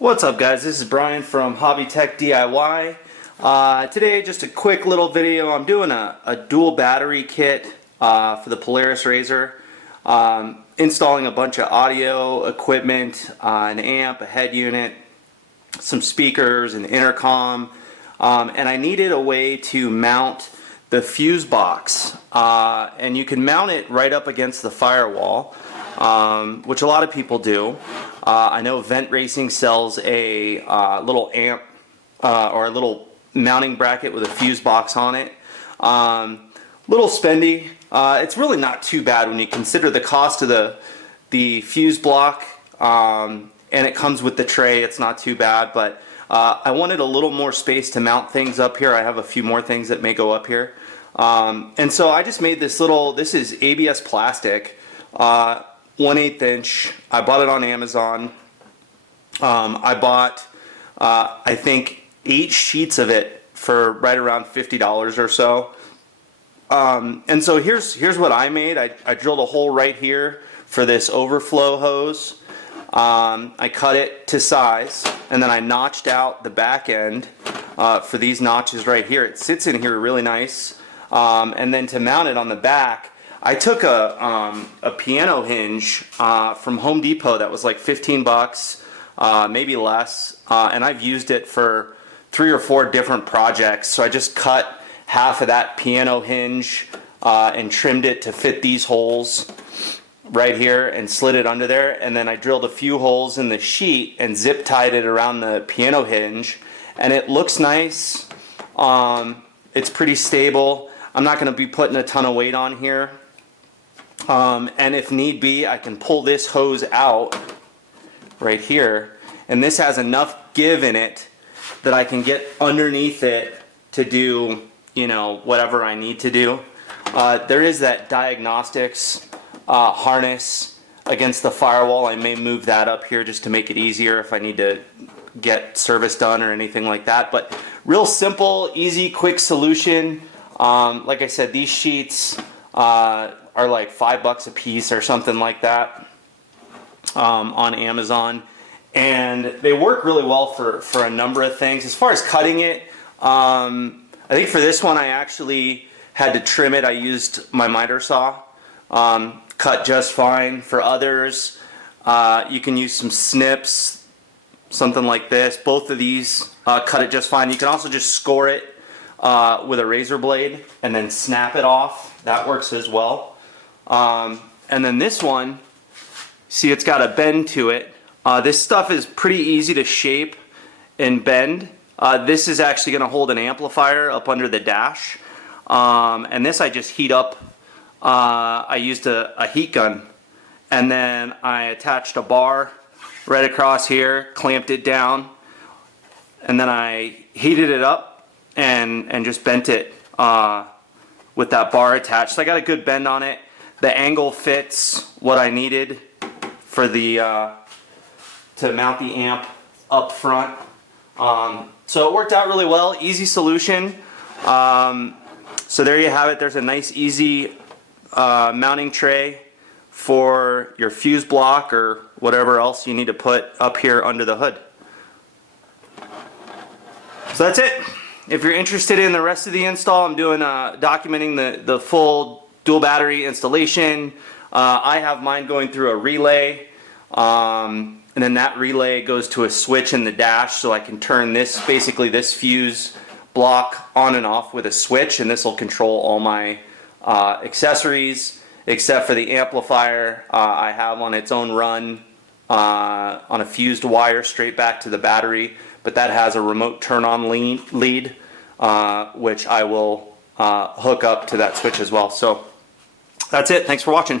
What's up, guys? This is Brian from Hobby Tech DIY. Today, just a quick little video. I'm doing a dual battery kit for the Polaris RZR. Installing a bunch of audio equipment, an amp, a head unit, some speakers, an intercom, and I needed a way to mount the fuse box. And you can mount it right up against the firewall, which a lot of people do. I know Vent Racing sells a little amp or a little mounting bracket with a fuse box on it. Little spendy. It's really not too bad when you consider the cost of the fuse block, and it comes with the tray. It's not too bad, but I wanted a little more space to mount things up here. I have a few more things that may go up here. And so I just made this little, this is ABS plastic, 1/8 inch. I bought it on Amazon. I bought, I think, 8 sheets of it for right around $50 or so. And so here's what I made. I drilled a hole right here for this overflow hose. I cut it to size, and then I notched out the back end for these notches right here. It sits in here really nice. And then to mount it on the back, I took a piano hinge from Home Depot that was like 15 bucks, maybe less, and I've used it for 3 or 4 different projects. So I just cut half of that piano hinge and trimmed it to fit these holes right here and slid it under there, and then I drilled a few holes in the sheet and zip tied it around the piano hinge, and it looks nice. It's pretty stable. I'm not going to be putting a ton of weight on here. And if need be, I can pull this hose out right here, and this has enough give in it that I can get underneath it to do, you know, whatever I need to do. There is that diagnostics harness against the firewall. I may move that up here just to make it easier if I need to get service done or anything like that. But real simple, easy, quick solution. Like I said, these sheets are like $5 a piece or something like that on Amazon, and they work really well for a number of things. As far as cutting it, I think for this one I actually had to trim it. I used my miter saw. Cut just fine. For others, you can use some snips, something like this. Both of these cut it just fine. You can also just score it with a razor blade and then snap it off. That works as well. And then this one, see, it's got a bend to it. This stuff is pretty easy to shape and bend. This is actually going to hold an amplifier up under the dash. And this I just heat up. I used a heat gun, and then I attached a bar right across here, clamped it down, and then I heated it up and just bent it with that bar attached. So I got a good bend on it. The angle fits what I needed for the to mount the amp up front. So it worked out really well. Easy solution. So there you have it. There's a nice, easy mounting tray for your fuse block or whatever else you need to put up here under the hood. So that's it. If you're interested in the rest of the install, I'm doing documenting the full dual battery installation. I have mine going through a relay, and then that relay goes to a switch in the dash, so I can turn this, basically this fuse block, on and off with a switch, and this will control all my accessories except for the amplifier. I have on its own run on a fused wire straight back to the battery, but that has a remote turn on lead, which I will hook up to that switch as well. So that's it. Thanks for watching.